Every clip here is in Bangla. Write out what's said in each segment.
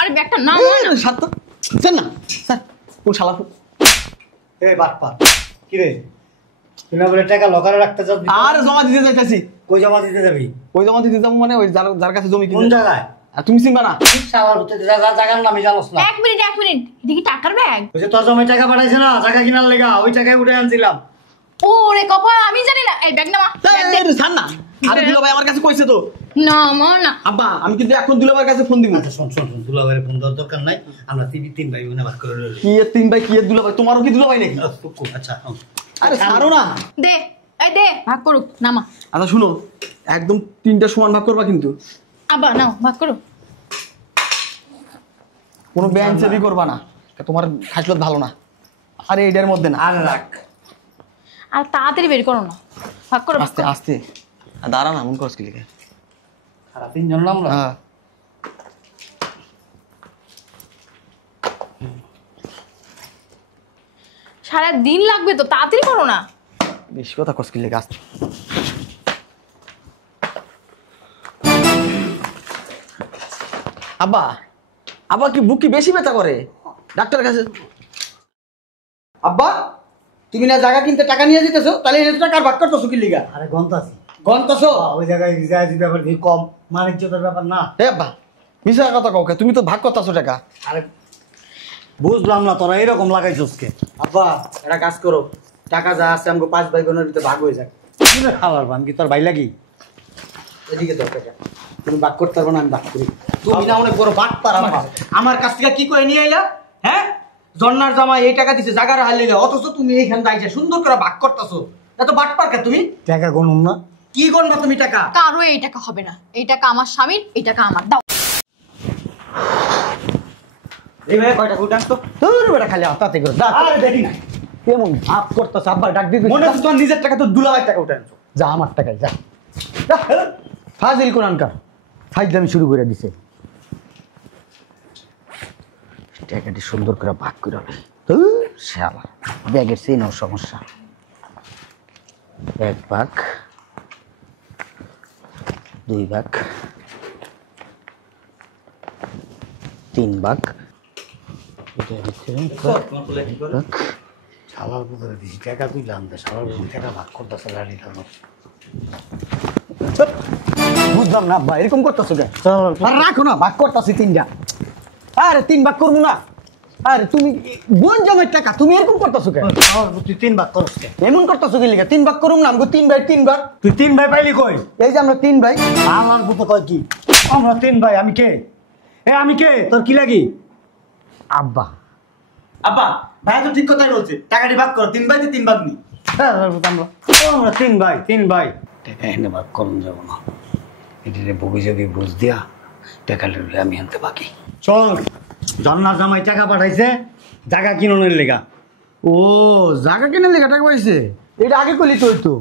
আরে ব্যাগটা নাও না সাত স্যার না স্যার কোন শালা এই বাটপা কি রে তুই না বলে টাকা লকারে রাখতে যাবি আর জমা দিতে যাইতাছি কই জমা দিতে যাবি কই জমা দিতে যাবো মানে ওই যার কাছে জমি কোন জায়গায় আর তুমি চিনবা না শালার ভিতরে জায়গার নামই জানোস না এক মিনিট এটা কি টাকার ব্যাগ ওই যে তোর জমি টাকা পাঠাইছে না জায়গা কিনার লেগা ওই টাকায় উঠে আনছিলাম ওরে কপাল আমি জানি না এই ব্যাগ নামা স্যার না আরে দুলা ভাই আমার কাছে কইছে তো না আব্বা আমি কিন্তু এখন দুলা ভাইয়ের কাছে ফোন দিব আচ্ছা শোন দুলা ভাইয়ের ফোন দেওয়ার দরকার নাই আমরা তিন ভাই বোনে ভাগ করে লই কি এর তিন ভাই কি এর দুলা ভাই তোমারও কি দুলা ভাই নাকি আচ্ছা আরে ছাড়ো না দে দে ভাগ করুক নামা আচ্ছা শুনো একদম তিনটা সমান ভাগ করবা কিন্তু আবা নাও ভাগ করো কোনো ব্যাংক সেভি করবা না তোমার খাসলত ভালো না আরে এটার মধ্যে না আর রাখ আর তাড়াতাড়ি বের করো না ভাগ করো আস্তে আস্তে দাঁড়া না মন করছ কি লিখে সারা তিনজন নাম না হ্যাঁ সারা দিন লাগবে তো তাড়াতাড়ি করো না বেশি কথা কস কি লিখে আস্তে আব্বা আব্বা কি বুক কি বেশি ব্যথা করে ডাক্তারের কাছে আব্বা তুমি না জায়গা কিনতে টাকা নিয়ে যেতেছো তাহলে এই টাকা ভাগ করতেছো কি লিগা আরে গন্তাছি গন্তাছো ওই জায়গায় যায় যদি ব্যাপার কম মানিজ্যতার ব্যাপার না হে আব্বা মিছা কথা কাউকে তুমি তো ভাগ করতেছো টাকা আরে বুঝলাম না তোরা এরকম লাগাইছস কে আব্বা একটা কাজ করো টাকা যা আছে আমাকে 5 ভাই বোনের ভিতরে ভাগ হয়ে যাক খাবার পান কি তোর ভাই লাগি এদিকে দাও টাকা তুমি ভাগ করতে পারবে না আমি ভাগ করি তুমি না অনেক বড় বাট পার আমার কাছ থেকে কি করে নিয়ে আইলা হ্যাঁ জন্নার জামাই এই টাকা দিছে জায়গার হালিলে অথচ তুমি এইখান দাইছে সুন্দর করে ভাগ করতেছো এত বাট পার কে তুমি টাকা গনুন না কি গণবা তুমি টাকা কারো এই টাকা হবে না এই টাকা আমার স্বামীর এই টাকা আমার দাও এই ভাই কয়টা ফুট আসতো তোর বেটা খালি হাতাতে করে যা আরে দেখি না কেমন ভাগ করতেছ আব্বা ডাক দিবি মনে হচ্ছে তোমার নিজের টাকা তো দুলাভাই টাকা উঠে আনছো যা আমার টাকায় যা ফাজিল কোরআনকার ফাইজলামি শুরু করে দিছে টাকাটি সুন্দর করে ভাগ করে হবে শালা ব্যাগের চেন সমস্যা এক ভাগ দুই ভাগ তিন ভাগ শালার পুকুরে দিছি টাকা তুই জানতে শালার টাকা ভাগ করতেছে লাড়ি বুঝলাম না আব্বা এরকম করতেছো কেন রাখো না ভাগ করতেছি তিনটা আরে তিন ভাগ করবো না আরে তুমি বোন জমের টাকা তুমি এরকম করতেছো কেন তুই তিন ভাগ করছ এমন করতেছো কি লিখা তিন ভাগ করুম না আমাকে তিন ভাগ তুই তিন ভাই পাইলি কই এই যে আমরা তিন ভাই আমার বুতো কয় কি আমরা তিন ভাই আমি কে আমি কে তোর কি লাগি আব্বা আব্বা ভাই তো ঠিক কথাই বলছে টাকাটি ভাগ করো 3 ভাই 3 ভাগ নি আমরা তিন ভাই টাকা এনে ভাগ করুন যাবো না এটিতে বগি যদি বুঝ দিয়া টাকা লইলে আমি আনতে বাকি চল জন্নার জামাই টাকা পাঠাইছে জায়গা কিনোনের লেগা ও জায়গা কিনে লেখা টাকা পাইছে এটা আগে কইলি তো হইতো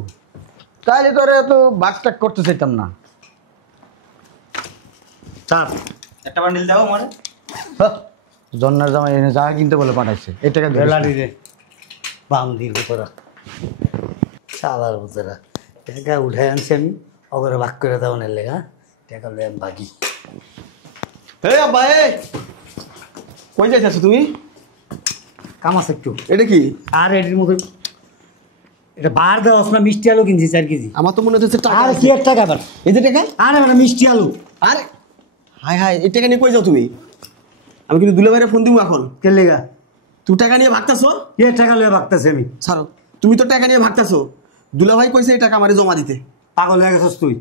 তাইলে তোরে এত ভাগ টাক করতে চাইতাম না চার একটা বান্ডিল দাও আমারে জন্নার জামাই এনে জায়গা কিনতে বলে পাঠাইছে এই টাকা বেলাড়ি রে বান্দির ভিতরা চালার ভিতরা টাকা উঠে আনছি আমি অগরে ভাগ করে দাও না লেগা টাকা লই আমি ভাগি হে আব্বা কই যাইতাছো তুমি কামাস একটু এটা কি আর এটির মতো এটা বার দেওয়াস না মিষ্টি আলু কিনছি 4 কেজি আমার তো মনে হচ্ছে টাকা আর কি এক টাকা আবার এই যে টাকা আরে মানে মিষ্টি আলু আরে হাই হাই এই টাকা নিয়ে কই যাও তুমি আমি কিন্তু দুলা ভাইরে ফোন দিব এখন কে লেগা তুই টাকা নিয়ে ভাগতাছো কে টাকা লয়ে ভাগতেছে আমি ছাড়ো তুমি তো টাকা নিয়ে ভাগতাছো দুলা ভাই কইছে এই টাকা আমারে জমা দিতে পাগল হয়ে গেছস তুই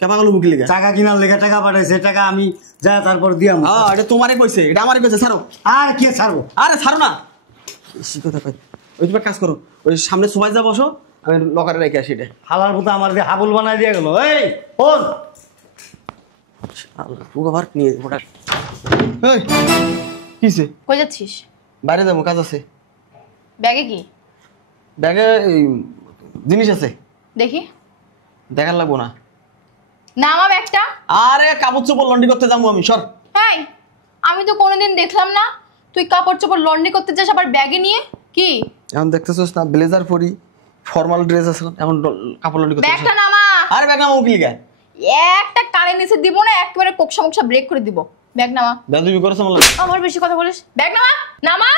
কে পাগল মুখি লেগে টাকা কিনার লেগে টাকা পাঠাইছে টাকা আমি যা তারপর দিয়াম হ্যাঁ এটা তোমারে কইছে এটা আমারে কইছে ছাড়ো আর কে ছাড়বো আরে ছাড়ো না বেশি কথা কই ওই তুমি কাজ করো ওই সামনে সবাই যা বসো আমি লকারে রেখে আসি এটা হালার মতো আমার দিয়ে হাবুল বানাই দিয়ে গেল এই ফোন আল্লাহ পুগাবার নিয়ে ওটা এই কিসে কই যাচ্ছিস বাইরে যাবো কাজ আছে ব্যাগে কি ব্যাগে জিনিস আছে দেখি দেখার লাগবো না নামা ব্যাগটা আরে কাপড় চোপড় লন্ডি করতে যাবো আমি সর এই আমি তো কোনোদিন দেখলাম না তুই কাপড় চোপড় লন্ড্রি করতে যাস আবার ব্যাগে নিয়ে কি এখন দেখতেছস না ব্লেজার পরি ফর্মাল ড্রেস আছে এখন কাপড় লন্ডি করতে ব্যাগটা নামা আরে ব্যাগ নামা উকিল গায় একটা কানে নিচে দিব না একেবারে কোকসা মোকসা ব্রেক করে দিব ব্যাগ নামা। বেদবি করছো বল। আমার বেশি কথা বলিস। ব্যাগ নামা। নামা।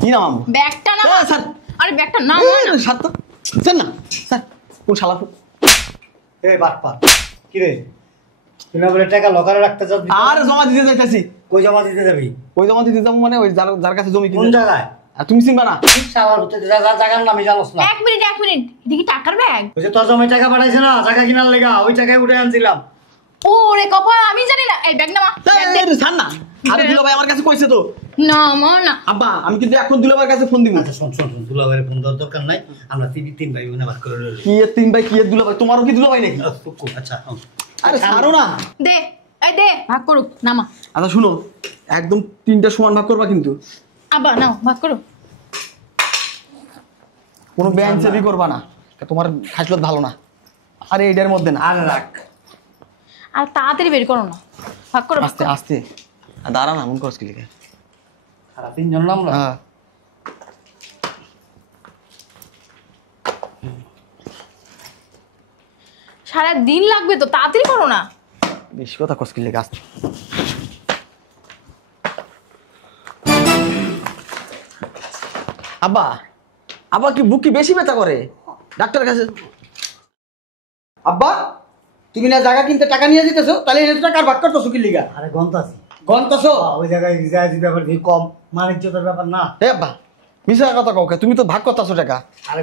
কি নাম? ব্যাগটা নামা। স্যার আরে ব্যাগটা নামা না। স্যার তো স্যার না স্যার কোন শালা এই বাটপা কি রে তুই না বলে টাকা লকারে রাখতে চাস আর জমা দিতে যাইতাছি। কই জমা দিতে যাবি ওই জমা দিতে যাবো মানে ওই যার কাছে জমি কোন কিনে। জায়গায় আর তুমি চিনবা না? শালার হতে জায়গার নামই জানোস না এক মিনিট এটা কি টাকার ব্যাগ? ওই যে তোর জমি টাকা পাঠাইছে না জায়গা কিনার লেগা ওই টাকায় উঠে আনছিলাম ওরে কপাল, আমি জানি না। এই ব্যাগ নামা। ব্যাগ দে। স্যার না আরে দুলা ভাই আমার কাছে কইছে তো। নামা না। আব্বা আমি কিন্তু এখন দুলা ভাইয়ের কাছে ফোন দিব। আচ্ছা শোন দুলাভাইয়ের ফোন দেওয়ার দরকার নাই আমরা তিন ভাই বোনে ভাগ করে লইলাম কি এর তিন ভাই কি এর দুলা ভাই তোমারও কি দুলা ভাই নাকি? আচ্ছা আরে ছাড়ো না। দে। এই দে, ভাগ করুক। নামা। আচ্ছা শুনো একদম তিনটা সমান ভাগ করবা কিন্তু। আবার নাও, ভাগ করো। কোনো ব্যাংক সেভি করবা না, তোমার খাসলত ভালো না। আরে এইটার মধ্যে না। আরে রাখ আর তাড়াতাড়ি বের করো না। ভাগ করো। আস্তে আস্তে দাঁড়া না মন করছ কি লিখে। সারা তিনজন নাম না হ্যাঁ সারা দিন লাগবে তো, তাড়াতাড়ি করো না। বেশি কথা কস কি লিখে আসছে। আব্বা আব্বা কি বুক কি বেশি ব্যথা করে? ডাক্তারের কাছে। আব্বা তুমি না জায়গা কিনতে টাকা নিয়ে দিতেছো তাহলে এই টাকার ভাগ করতেছো কি লিগা আরে গন্তাছি গন্তাছো ওই জায়গায় রিজার্ভ ব্যাপার কি কম মানিজ্যতার ব্যাপার না এ আব্বা মিছা কথা কাউকে তুমি তো ভাগ করতেছো টাকা। আরে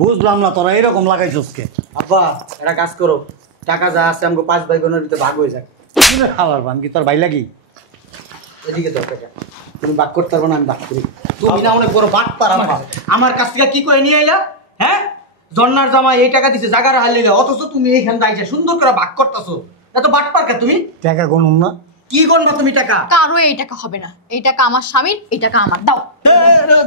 বুঝলাম না তোরা এরকম লাগাইছস কে আব্বা এটা কাজ করো টাকা যা আছে আমাকে 5 ভাই বোনের ভিতরে ভাগ হয়ে যাক তুমি খাবার বান কি তোর ভাই লাগি এদিকে দাও টাকা তুমি ভাগ করতে পারবে না আমি ভাগ করি তুমি না অনেক বড় বাট পার আমার কাছ থেকে কি করে নিয়ে আইলা হ্যাঁ জন্নার জামাই এই টাকা দিছে জায়গার হালিলে অথচ তুমি এইখান দাইছে সুন্দর করে ভাগ করতেছো এত বাট পার কা তুমি টাকা গনুম না কি গনবা তুমি টাকা কারো এই টাকা হবে না। এই টাকা আমার স্বামীর, এই টাকা আমার। দাও।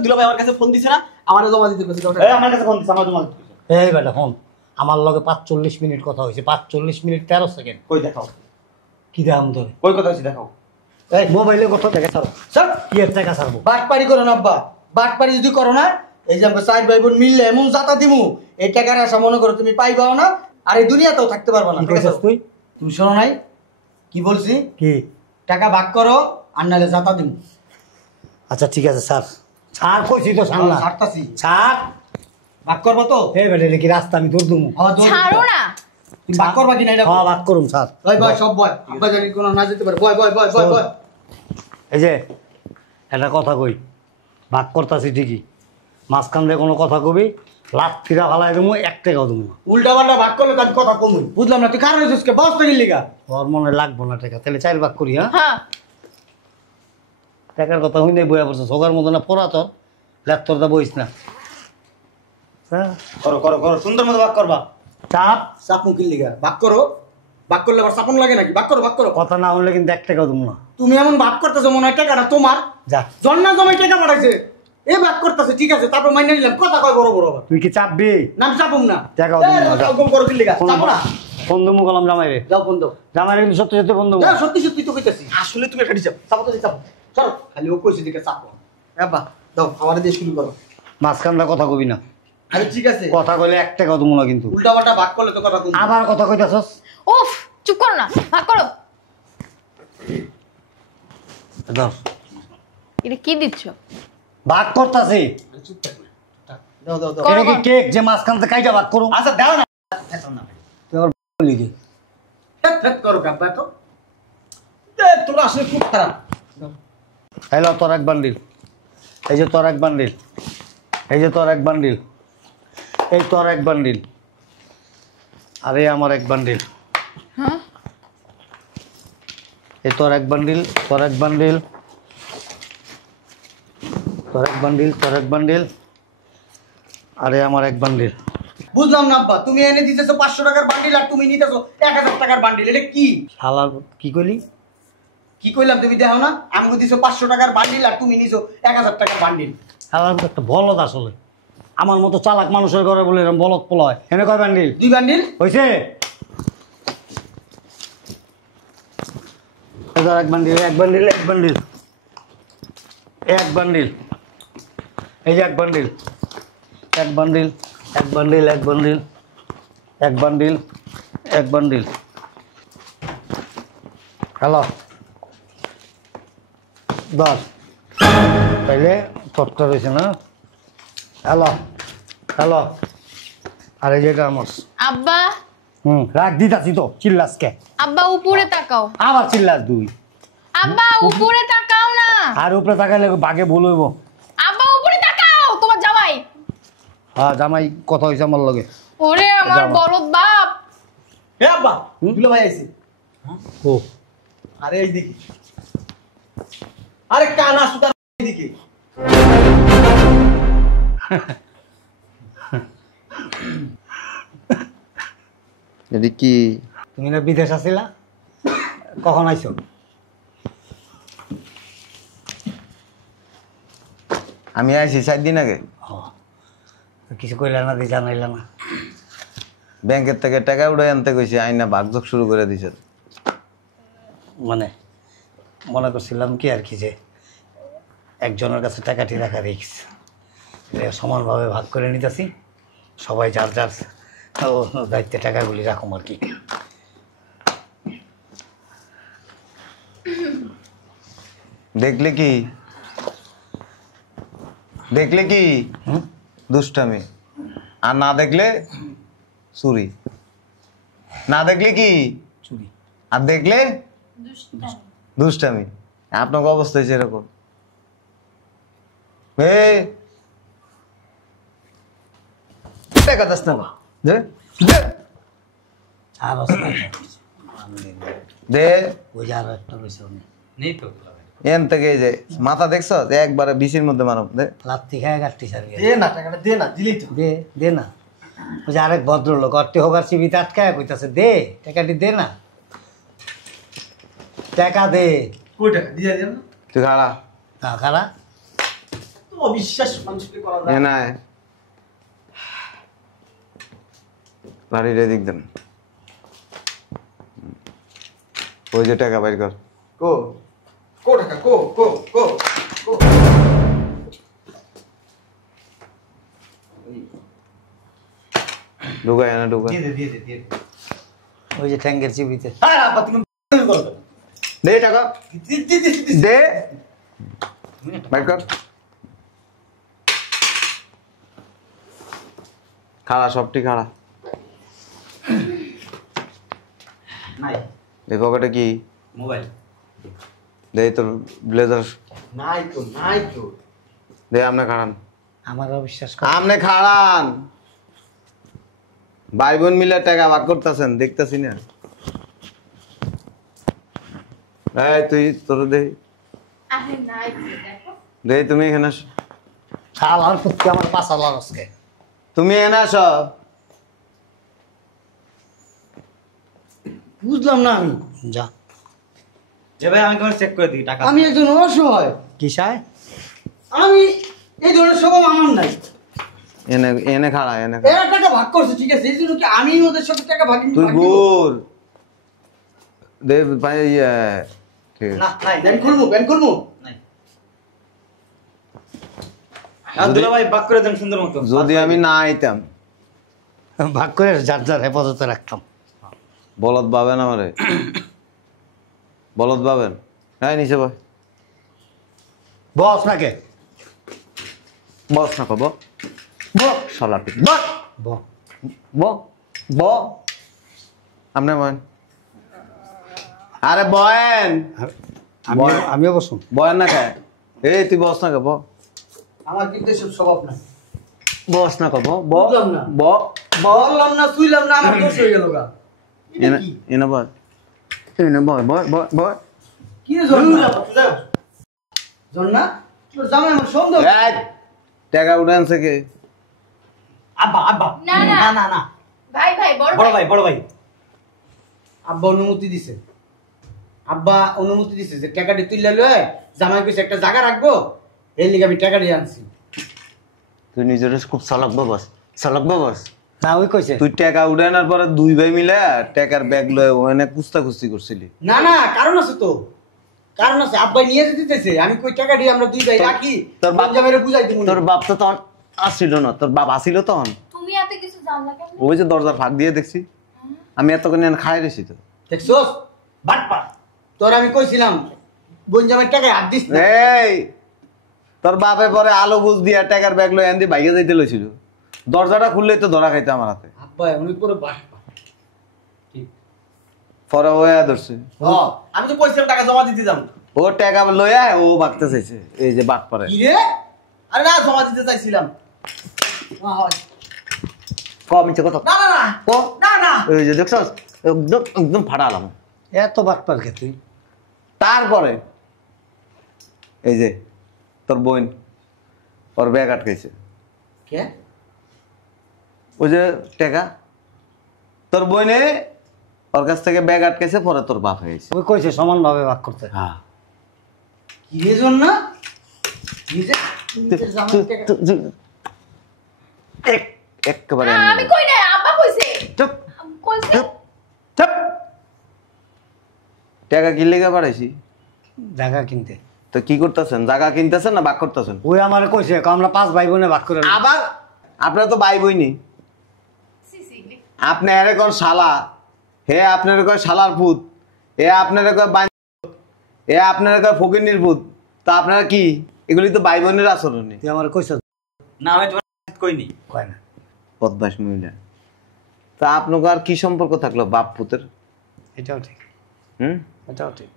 দুলা ভাই আমার কাছে ফোন দিছে না, আমারে জমা দিতে কইছে। এই আমার কাছে ফোন দিছ আমার জমা দিতে এই বেটা ফোন আমার লগে 45 মিনিট কথা হইছে 45 মিনিট 13 সেকেন্ড কই দেখাও কি দাম ধরে কই কথা হইছে দেখাও। এই মোবাইলে কত টাকা ছাড়ো স্যার কি এর টাকা ছাড়বো বাটপাড়ি করো না আব্বা, বাটপাড়ি যদি করো না এই যে আমরা চার ভাই বোন মিললে এমন জাতা দিমু এই টাকার আশা মনে করো তুমি পাইবাও না আর এই দুনিয়াতেও থাকতে পারবা না। কি ঠিক আছে? কইছস তুই তুমি শোনো নাই কি বলছি? কি টাকা ভাগ করো আর নাহলে জাতা দিমু। আচ্ছা ঠিক আছে স্যার ছাড় কইছি তো সামলা ছাড়তাছি, ছাড় ভাগ করবো তো? এই বেটা কি রাস্তা আমি দূর দুমু হ্যাঁ, দৌড় ছাড়ো দিবা। না। তুমি ভাগ করবা কি না এটা? হ্যাঁ ভাগ করুম স্যার বয় বয় সব বয়, আব্বা জানি কোনো না যেতে পারে। বয় বয় বয় বয় বয়। এই যে একটা কথা কই ভাগ করতাছি ঠিকই মাঝখান দিয়ে কোনো কথা কবি লাভ ফিরা ফালাই দেবো 1 টাকাও দেবো না উল্টা পাল্টা ভাগ করলে তার কথা কমুই। বুঝলাম না তুই কারণ হচ্ছে বস থেকে লিগা তোর মনে লাগবো না টাকা তাহলে 4 ভাগ করি হ্যাঁ হ্যাঁ। টাকার কথা হই নাই বইয়া পড়ছে সোগার মতো না পড়া তোর ল্যাপটপ দা বইস না হ্যাঁ করো করো করো সুন্দর মতো ভাগ করবা। চাপ চাপু কি লিগা ভাগ করো, ভাগ করলে আবার চাপন লাগে নাকি? ভাগ করো ভাগ করো। কথা না হলে কিন্তু 1 টাকাও দেবো না তুমি এমন ভাগ করতেছো মনে হয় টাকাটা তোমার। যা জন্না জমাই টাকা পাঠাইছে এ ভাগ করতেছে ঠিক আছে, তারপর মাইনে নিলাম কথা কয় বড় বড় আবার। তুই কি চাপবি নাম চাপুম না। টাকাও দেবো না, যা। গোল করো কি লিগা চাপো না। ফোন দেবো কলাম জামাই রে যাও ফোন দাও। জামাই রে কিন্তু সত্যি সত্যি ফোন দেবো যাও, সত্যি সত্যি তো কইতাছি আসলে তুমি একটা চাপ চাপো তো চাপো চলো খালি ও কইছে দিকে চাপো। আব্বা দাও আমার দিয়ে শুরু করো। মাঝখানটা কথা কবি না আরে ঠিক আছে, কথা কইলে 1 টাকাও দেবো না কিন্তু উল্টা পাল্টা ভাগ করলে তো কথা কম। আবার কথা কইতাছস উফ, চুপ করো না। ভাগ করো। ধর এটা কি দিচ্ছ? ভাগ করতাছি চুপ থাক না। দাও দাও দাও। করো, এটা কি করো। কেক যে মাঝখান থেকে কাইটা ভাগ করুম আচ্ছা দাও না। এত না তুই আবার বলি কি ফেট করো কাব্বা তো। তোমরা আসলে খুব খারাপ। হ্যালো তোর এক বান্ডিল এই যে তোর এক বান্ডিল এই যে তোর এক বান্ডিল এই তোর এক বান্ডিল আরে আমার এক বান্ডিল হ্যাঁ। এই তোর এক বান্ডিল তোর এক বান্ডিল তোর এক বান্ডিল তোর এক বান্ডিল আরে আমার এক বান্ডিল বুঝলাম না আব্বা, তুমি এনে দিতেছো 500 টাকার বান্ডিল আর তুমি নিতেছো 1000 টাকার বান্ডিল। এটা কি শালার কি কইলি কি কইলাম তুমি দেখো না? আমাকে দিছো 500 টাকার বান্ডিল আর তুমি নিছো 1000 টাকার বান্ডিল। শালার তো একটা বলদ আসলে আমার মতো চালাক মানুষের ঘরে বলে এরকম বলদ পোলয় এনে কয় বান্ডিল 2 বান্ডিল। হয়েছে এক বান্ডিল এক বান্ডিল এক বান্ডিল এক বান্ডিল এই যে এক বান্ডিল এক বান্ডিল এক বান্ডিল এক বান্ডিল এক বান্ডিল এক বান্ডিল হ্যালো দশ তাইলে তোরটা রয়েছে না হ্যালো হ্যালো আরে যেটা আমার আব্বা রাখ দিতাছি তো চিল্লাসকে আব্বা উপরে তাকাও। আবার চিল্লাস দুই আব্বা উপরে তাকাও না। আর উপরে তাকাইলে বাঘে ভুল হইব। আব্বা উপরে তাকাও, তোমার জামাই। হ্যাঁ জামাই কথা হয়েছে আমার লগে। ওরে আমার বলদ বাপ। হে আব্বা দুলা ভাই আইছে। ও আরে এইদিকে, আরে কানা সুতা এইদিকে। এটি কি? তুমি না বিদেশ আছিলা, কখন আইছো? আমি আইছি 4 দিন আগে। কিছু কইলা না, দিয়ে জানাইলা না। ব্যাংকের থেকে টাকা উঠাই আনতে কইছি, আইনা ভাগযোগ শুরু করে দিছে। মানে মনে করছিলাম কি আর কি, যে একজনের কাছে টাকাটি রাখা রিক্স, সমানভাবে ভাগ করে নিতেছি, সবাই যার যার দায়িত্বে টাকাগুলি রাখুম আর কি। দেখলে কি দেখলে কি দুষ্টামি, আর না দেখলে চুরি, না দেখলে কি চুরি, আর দেখলে দুষ্টামি। আপনাকে অবস্থা হয়েছে এরকম। টাকা দাস না দে দে আর দে ওই যে আরো একটা রয়েছে নেই তো এন থেকে এই যে মাথা দেখছ, একবারে বিচির মধ্যে মারো দে। লাত্তি খায় গাঠটি সারি দে না, টাকাটা দে না, দিলেই তো। দে দে না। ওই যে আরেক ভদ্রলোক অর্থে হোক আর সিবিতে আটকায় কইতাছে, দে টাকাটি দে না, টাকা দে। কই টাকা দিয়ে দেন না? তুই খাড়া না কারা তো অবিশ্বাস মানুষকে করা এ যায়। না বাড়ির এদিক দেন, ওই যে টাকা বাইর কর। কো কো টাকা কো কো কো কো। ঢুকায় না ঢুকায় দিয়ে দে দিয়ে দে দিয়ে দে। ওই যে ট্যাঙ্কের চিবিতে। আরে আব্বা তুমি করবে। দে টাকা দি দি দি দি। দে বাইর কর। খাড়া, সবটি খাড়া। নাই এই পকেটে কি? মোবাইল দে তোর ব্লেজার নাই তো, নাই তো। দে, আমনে খাড়ান, আমারও বিশ্বাস কর। আমনে খাড়ান। ভাই বোন মিলে টাকা ভাগ করতেছেন, দেখতেছি না। এই তুই তোর দে আরে নাই তো, দেখো। দে, তুমি এখানে আসো। শাল আর পুত্র আমার পাশা লড়সকে। তুমি এখানে আসো। বুঝলাম না আমি। যা। যে ভাই আমি তোমার চেক করে দিই টাকা। আমি একজন অসহায়, কি চায়? আমি এই ধরনের স্বভাব আমার নাই। এনে এনে খাড়া, এনে খাড়া। এরা টাকা ভাগ করছে, ঠিক আছে, এই জন্য কি আমি ওদের সাথে টাকা ভাগ তুই ভাগ দিব? গোল দে ভাই, ইয়ে ঠিক আছে। না নাই ব্যান খুলবো, ব্যান খুলবো। নাই। আব্দুল্লাহ ভাই বাক করে দেন সুন্দর মতো। যদি আমি না আইতাম, ভাগ করে যার যার হেফাজতে রাখতাম। বলদ পাবেন আমারে, বলদ পাবেন। হ্যাঁ নিচে বয়, বস নাকে বস না কব ব শালা পিট ব ব ব ব আমনে বয়েন। আরে বয়েন, আমিও বসুন। বয়েন না খায়। এই তুই বস না কব, আমার কিন্তু এসব স্বভাব নাই। বস না কব ব বুঝলাম না। ব বললাম না, শুইলাম না, আমার দোষ হয়ে গেল গা। এনে এনে বয়, এনে বয় বয় বয় বয়। কি রে জন্না? জন্না, তোর জামাই আমার সন্দেহ। এই টাকা উঠে আনছে কে? আব্বা আব্বা না, না। না না না, ভাই ভাই বড় বড় ভাই। ভাই বড় ভাই। আব্বা অনুমতি দিছে, আব্বা অনুমতি দিছে যে টাকাটি তুইলা লয় জামাই কইছে একটা জায়গা রাখবো, এই লিগে আমি টাকাটি আনছি। তুই নিজের খুব চালাক বাবাস, চালাক বাবাস। না ওই কইছে তুই টাকা উঠে আনার পরে দুই ভাই মিলে টাকার ব্যাগ লয়ে ওখানে কুস্তা কুস্তি করছিলি। না না, কারণ আছে তো, কারণ আছে। আব্বা নিয়ে যেতে চাইছে, আমি কই টাকাটি আমরা দুই ভাই রাখি, তোর বাপ জামাইরে বুঝাই দিব। তোর বাপ তো তখন আসছিল না, তোর বাপ আসিল তখন। তুমি এত কিছু জানলা কেন? ওই যে দরজার ফাঁক দিয়ে দেখছি, আমি এতক্ষণ খাই রয়েছি তো। দেখছস বাটপা, তোর আমি কইছিলাম বোন জামাই টাকা হাত দিস না। এই তোর বাপে পরে আলো বুঝ দিয়া টাকার ব্যাগ লই আনদি বাইকে যাইতে লইছিল দরজাটা খুললেই তো ধরা খাইতে আমার হাতে আব্বা অনেক বড় বাট। পরে ও ধরছে আমি তো কইছিলাম টাকা জমা দিতে যাবো। ও টাকা লইয়া ও বাগতে চাইছে এই যে বাট পরে কি রে? আরে না জমা দিতে চাইছিলাম। কম ইচ্ছে কত না না না ও না না এই যে দেখছস একদম একদম ফাটালাম এত বাটপার কে তুই? তারপরে এই যে তোর বোন ওর ব্যাগ আটকাইছে কে? ওই যে টাকা তোর বোনে ওর কাছ থেকে ব্যাগ আটকাইছে পরে তোর বাপ হয়েছে ওই কইছে সমানভাবে ভাগ করতে। হ্যাঁ কি রে জন্য নিজে নিজের জামাই টাকা একেবারে আমি কই না, আব্বা কইছে। চুপ কইছে চুপ চুপ টাকা কি লেগে পাঠাইছি জায়গা কিনতে। তো কি করতেছেন জায়গা কিনতেছেন না বাক করতেছেন ওই আমার কইছে আমরা 5 ভাই বোনে ভাগ করে নেব। আবার আপনারা তো ভাই বইনি সিসি আপনি এর কোন শালা হে আপনার কয় শালার পুত এ আপনার কয় বান এ আপনার কয় ফকিরনির পুত তা আপনারা কি এগুলি তো ভাই বোনের আচরণ নেই তুই আমার কইছ না আমি তোমার কইনি। কয় না। বদমাস মহিলা তা আপনাকে আর কি সম্পর্ক থাকলো বাপ পুতের এটাও ঠিক, হুম এটাও ঠিক।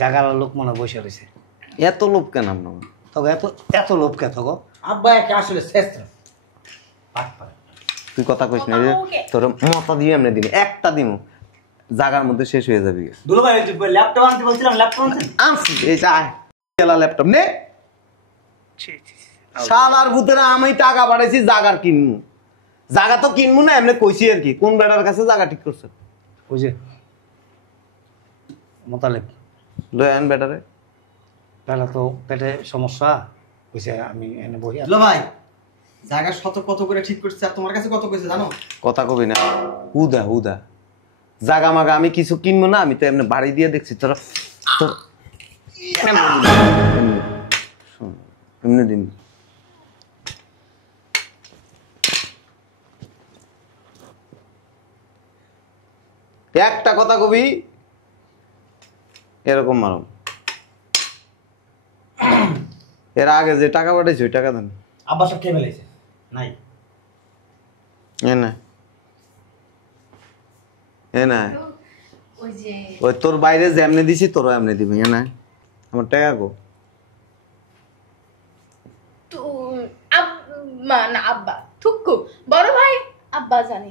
জায়গার লোক মনে বসে রয়েছে। এত লোভ কেন আপনার তবে এত এত লোভ কে তগো? আব্বা একে আসলে শ্রেষ্ঠ বাট পারে। তুই কথা কইস না যে তোর মতা দিয়ে এমনি দিন একটা দিন জায়গার মধ্যে শেষ হয়ে যাবে দুলো ভাই ল্যাপটপ আনতে বলছিলাম ল্যাপটপ আনছেন? আনছি এই যা খেলা ল্যাপটপ নে শালার ভূতেরা আমি টাকা পাঠাইছি জাগার কিনমু জায়গা তো কিনমু না এমনি কইছি আর কি কোন বেটার কাছে জায়গা ঠিক করছে ওই যে মোতালেব লয় আন বেটারে পেলা তো পেটে সমস্যা কইছে আমি এনে বহি দুলো ভাই জায়গা শত কত করে ঠিক করছে আর তোমার কাছে কত কইছে জানো? কথা কবি না হুদা হুদা জাগা মাগা আমি কিছু কিনবো না আমি তো এমনি বাড়ি দিয়ে দেখছি তোরা তোর এমনি দিন একটা কথা কবি এরকম মারম এর আগে যে টাকা পাঠাইছি ওই টাকা দেন আব্বা সব খেয়ে ফেলেছে নাই। এ না এ না ওই যে ওই তোর বাইরে যে এমনি দিছি তোরও এমনি দিবি এ না আমার টাকা গো তো আব্বা না আব্বা থুকু বড় ভাই আব্বা জানে।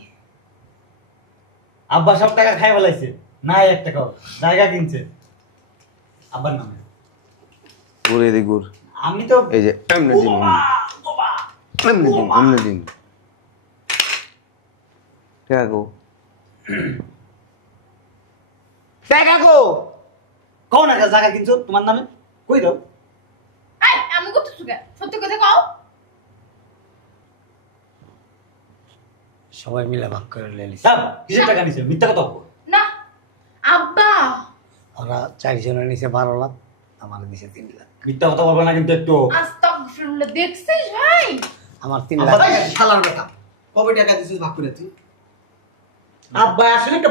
আব্বা সব টাকা খাই ফেলাইছে নাই এক টাকাও জায়গা কিনছে আব্বার নামে। ঘুরে এদিক ঘুর আমি তো এই যে এমনি দিন এমনি দিন টাকা গো টাকা গো কও না জায়গা কিনছো তোমার নামে কই দাও। এই আমি করতেছ কেন? সত্যি কথা কও। সবাই মিলে ভাগ করে লেলিস। দাও কিসের টাকা নিছে মিথ্যা কথা বলবো না আব্বা ওরা 4 জনের নিচে 12 লাখ, আমার দিছে 3 লাখ। মিথ্যা কথা বলবো না কিন্তু একটু। আস্তাগফিরুল্লাহ দেখছিস ভাই? আমার 3 আব্বা লাখ। তাই শালার বেটা কবে টাকা দিছিস ভাগ করে তুই? আব্বা আসলে একটা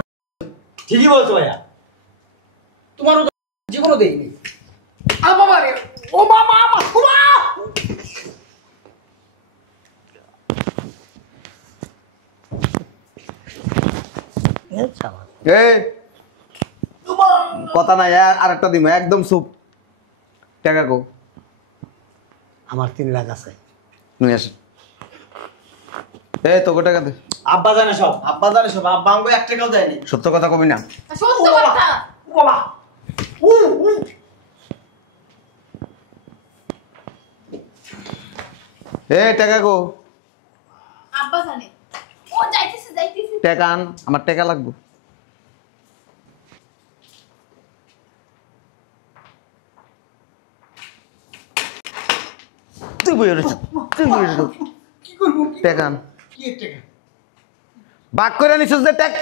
ঠিকই বলছো ভাইয়া তোমারও তো জীবনও দেখিনি। আ বাবা রে ও মামা ও মা এ কথা নাই আর একটা দিম একদম চুপ টাকা গো আমার 3 লাখ আছে। নিয়ে আসেন এই তোকে টাকা দে আব্বা জানে সব আব্বা জানে সব আব্বা আমাকে এক টাকাও দেয়নি। সত্য কথা কবি না সত্য কথা। বাবা এ টাকা গো আব্বা জানে। ও যাইতেছে যাইতেছে। টাকা আন আমার টাকা লাগবে তুই বই কি করবো টাকা আন কি এর টাকা? বাক করে নিছিস যে টাকা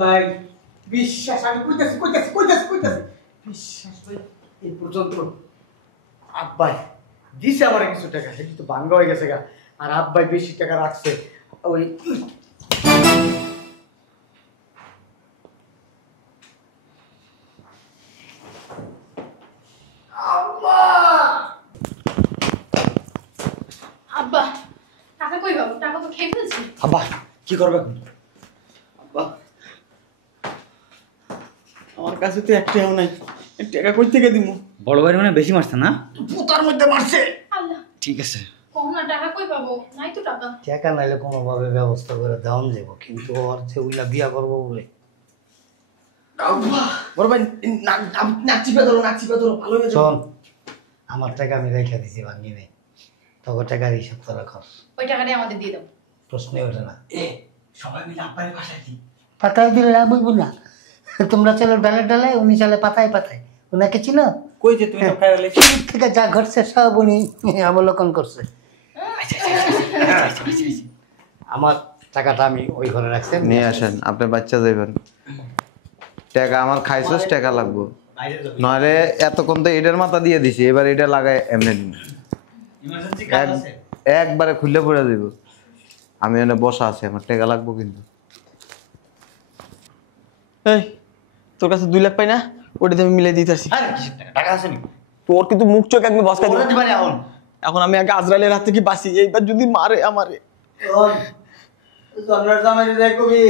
ভাই বিশ্বাস আমি কইতাছি বিশ্বাস ভাই এই পর্যন্ত আব্বাই দিছে আমার কিছু টাকা সেটি তো ভাঙ্গা হয়ে গেছে গা আর আব্বাই বেশি টাকা রাখছে ওই আব্বা কি করবে এখন? আব্বা আমার কাছে তো একটাও নাই, টাকা কই থেকে দিব? বড় ভাই মানে বেশি মারছে না? পুতার মধ্যে মারছে। আল্লাহ, ঠিক আছে কম না, টাকা কই পাবো? নাই তো টাকা। টাকা নাইলে কোনোভাবে ব্যবস্থা করে দেওয়ান যাবো, কিন্তু ওর যে উইলা বিয়া করবো বলে। বড় ভাই নাক চিপে ধরো, নাক চিপে ধরো, ভালো হয়ে যাবে। শোন, আমার টাকা আমি রেখে দিছি ভাঙি নেই, তখন টাকার হিসাব তোরা কর, ওই টাকাটাই আমাদের দিয়ে দাও। প্রশ্নই ওঠে না। এ সবাই মিলে আব্বারে বাসায় দিই। পাতায় দিলে লাভ হইব না। তোমরা চলো ডালে ডালে, উনি চলে পাতায় পাতায়। উনাকে চিনো? কই যে তুমি তো খাইলে শুরু থেকে যা ঘটছে সব উনি অবলোকন করছে। আমার টাকাটা আমি ওই ঘরে রাখছি। নিয়ে আসেন, আপনি বাচ্চা যাইবেন। টাকা আমার খাইছস, টাকা লাগবো, নইলে এতক্ষণ তো এটার মাথা দিয়ে দিছি, এবার এটা লাগায় এমনি নিন। ইমার্জেন্সি কাজ আছে। একবারে খুলে পড়ে দিব। আমি এখানে বসা আছি, আমার টাকা লাগবো কিন্তু। এই তোর কাছে 2 লাখ পাই না, ওটা আমি মিলাই দিতেছি। আরে কিসের টাকা? টাকা আছে নি? তোর কিন্তু মুখ চোখ একদম বসকা দিব। ওরা দিবারে এখন। এখন আমি আগে আজরাইলের হাত থেকে বাঁচি, এইবার যদি মারে আমারে। জন্নার জামাই যাই কবি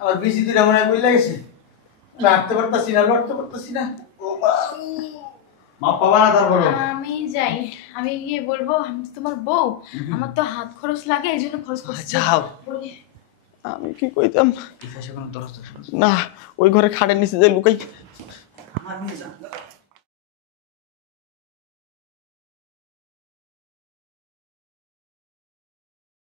আমার বিসি দিরা মনে হয় কইলা গেছে, হাঁটতে পারতাছি না, লড়তে পারতাছি না। মা পাবা না তারপর? আমি যাই, আমি গিয়ে বলবো আমি তো তোমার বউ, আমার তো হাত খরচ লাগে, এই জন্য খরচ করছি। যাও। বলি, আমি কি কইতাম? ঠিক আছে, কোনো দরজ না, ওই ঘরে খাটের নিচে যাই লুকাই। আমার নিয়ে যা।